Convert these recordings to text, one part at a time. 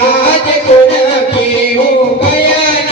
आज कोण केऊ बयान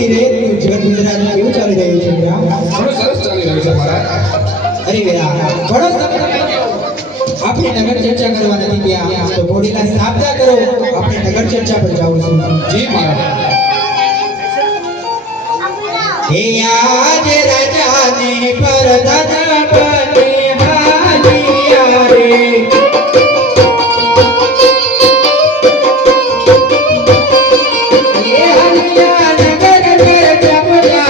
ધીરે ધીરે જીવન ગુજરાતમાં કેવું ચાલી રહ્યું છે વીરા? ઘણું સરસ ચાલી રહ્યું છે મહારાજ. અરે વીરા, ઘણો સમય આપણે નગર ચર્ચા કરવા નથી ગયા તો ઘોડીના સાબદા કરો. આપણે નગર ચર્ચા પર જાવું છું. જી મહારાજ. હે આજ રાજાને પરધાન બને હાલિયા રે. હે હાલિયા નગર ચર્ચા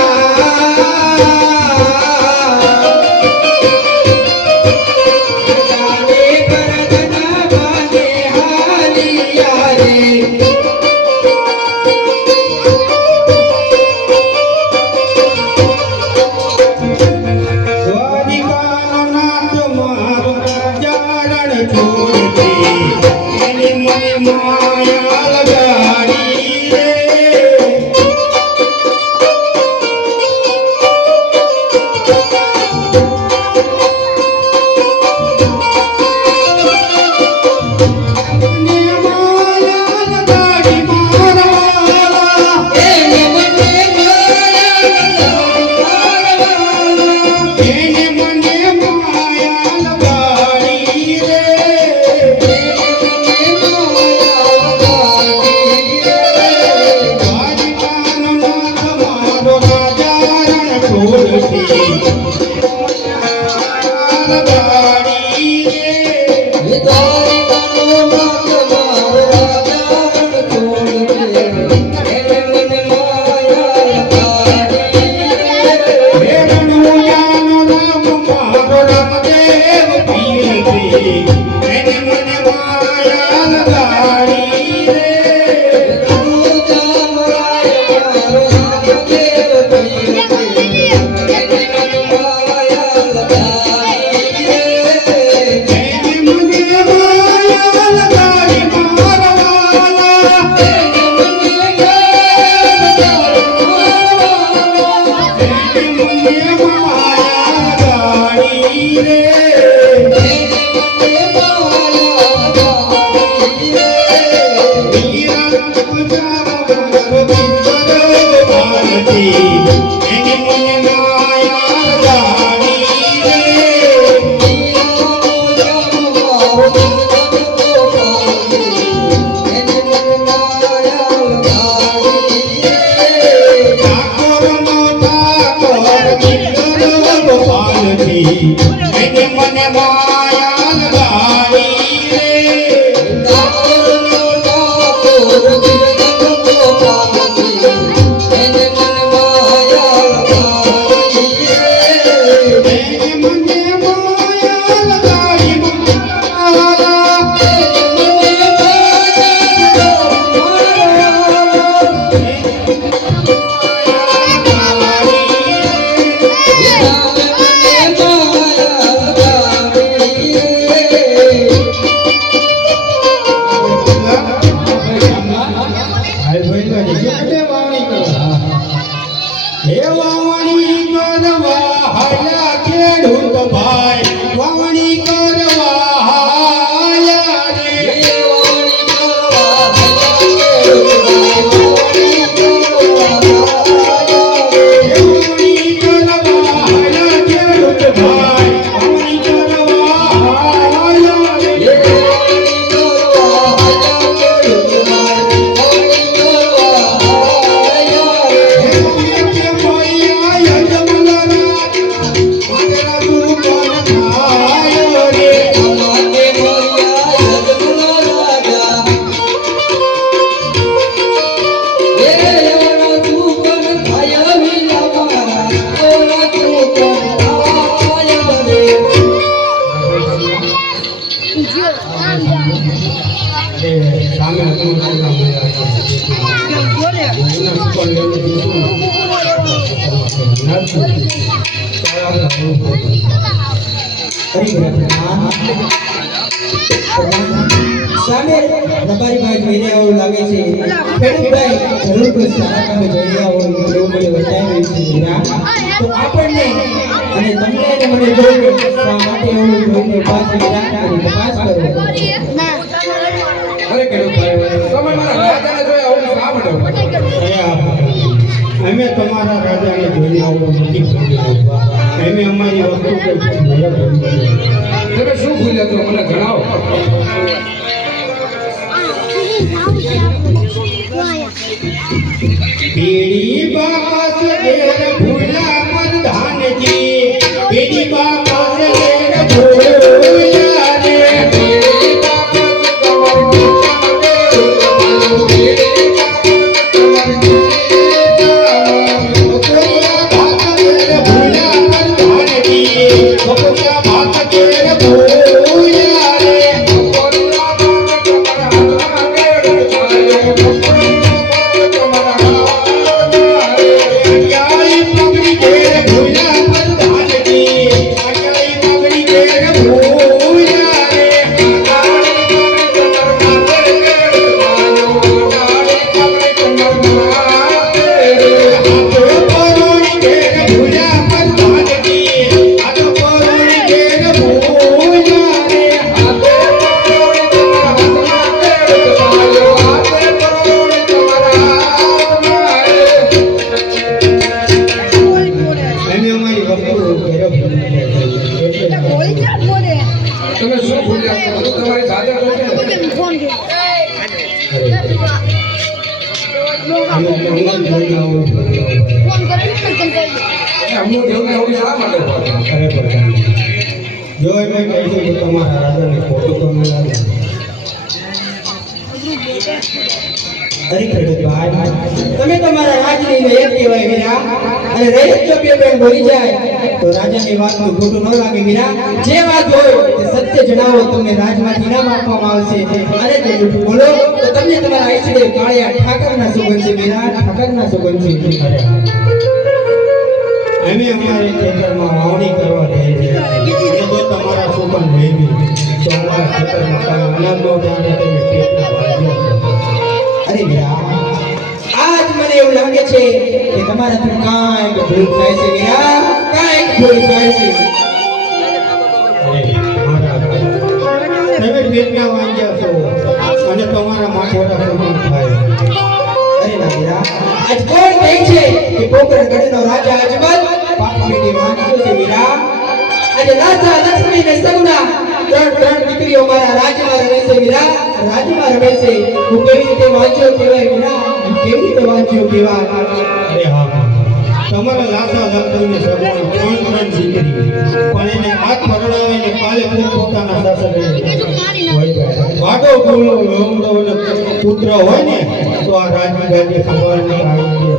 સામે રબારી ભાઈ જોઈને આવું લાગે છે. ખેડૂતભાઈ જરૂર કોઈ સારા કામે જઈ રહ્યા હોય એવું મને બતાવી રહ્યું છે. તો આપણને અને તમને અને મને જોઈને શા માટે એવું જોઈને પાછી તપાસ કરો. અરે ખેડૂતભાઈ, તમે મારા રાજાને જોયા આવું શા માટે? અમે તમારા રાજાને જોઈને આવું નથી ભૂલ્યા. અમે અમારી વસ્તુ કોઈ ભૂલ્યા ભૂલ્યા. તમે શું ભૂલ્યા છો મને જણાવો. પીડી બાપા ઘેર ભૂલા પ્રધાનજી, પીડી બાપા ઘેર ભૂલ્યા રે. બકોરિયા ભાત ઘેર ભૂલ્યા પ્રધાનજી, બકોરિયા ભાત ઘેર ભૂલ્યા રે. અજાઈ પગડી ઘેર ભૂલ્યા પ્રધાનજી, અજાઈ પગડી ઘેર ભૂલ્યા રે. હાથો પરોણી ઘેર ભૂલ્યા પ્રધાનજી, હાથો પરોણી ઘેર ભૂલ્યા રે. અમે અમારી વસ્તુઓ ઘેર ભૂલ્યા રે. તમે શું ભૂલ્યા છો બધું તમારી સાથે જ છે. અમે મંગલ જોઈને આવું અમનું જેવું એવું શા માટે અરે પ્રધાન, જો એમ કહીશું તો તમારા રાજાને ખોટું તો ન લાગે. અરે ખેડૂતભાઈ, તમે તમારા રાજની એક કહેવાય વીરા, અને રહી જો બે બેન બોલી જાય તો રાજાની વાતનું ખોટું ન લાગે વીરા. જે વાત હોય તે સત્ય જણાવો, તમને રાજમાંથી ઇનામ આપવામાં આવશે. અને જો જૂઠું બોલો તો તમને તમારા આઈસીડે કાળિયા ઠાકરના સુગંધ છે વીરા, ઠાકરના સુગંધ છે. અરે અમે અમારે ખેતરમાં વાવણી કરવા જઈ રહ્યા છીએ. અને જો તમારા છોકરા મેળવી તો અમારા ખેતરમાં કાંઈ અનાજ ન જાણે તમે પેટના ભાગ્યા છો. અરે વીરા, આજ મને એવું લાગે છે કે તમારાથી કાંઈક ભૂલ થાય છે વીરા, કાંઈક ભૂલ થાય છે. અરે મારા રાજા, તમે પેટના વાંગ્યા છો અને તમારા માથેરા સમાન થાય. અરે ના વીરા, આજ કોણ કહે છે કે પોકરણગઢનો રાજા અજમલ પાપીની વાંચ્યો છે વીરા? આજે રાજા લક્ષ્મી ને સગુણા ત્રણ દીકરીઓ મારા રાજમાં રહે છે વીરા, રાજમાં રહે છે. હું કેવી રીતે વાંચ્યો કહેવાય વીરા, હું કેવી રીતે વાંચ્યો કહેવાય? અરે હા, તમારા લાસા લખીને સગવડ ત્રણ દીકરી પણ એને હાથ પરણાવીને કાલે પોતાના સાસરે વહી ગયા. વાટો ગુલો લોમડો અને પુત્ર હોય ને તો આ રાજની ગાદી સંભાળને આવી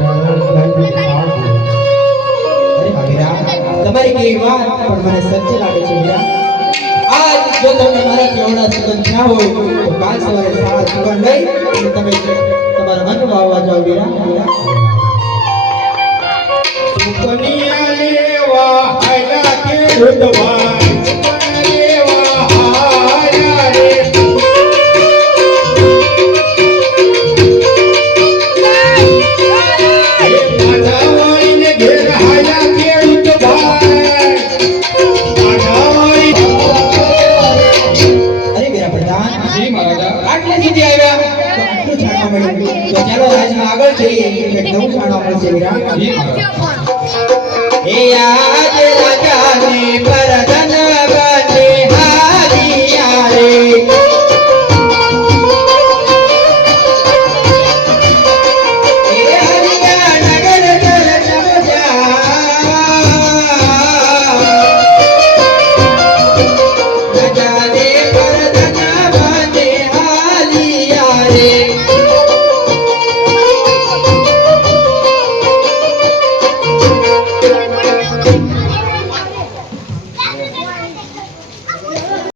રાજની અરે હા વીરા, તમારી કેવી વાત પણ મને સત્ય લાગે છે વીરા. આજ જો તમને મારા કેવડા સુગંધ થયા હોય તો કાલ સવારે સારા સુગંધ લઈ અને તમે તમારા મનમાં આવવા જાઓ વીરા. કનિયા લેવા હાયા કે દુધવાય, કનિયા લેવા હાયા રે. પાછા વળીને ઘેર હાયા કે દુધવાય, પાછા વળી. અરે વીરા પ્રધાન, જી મહારાજા. આટલે સુધી આવ્યા તો આટલું જાણવા મળ્યું. તો ચાલો રાજમાં આગળ જઈએ, કંઈક નવું જાણવા મળશે વીરા. જી મહારાજા. એ યા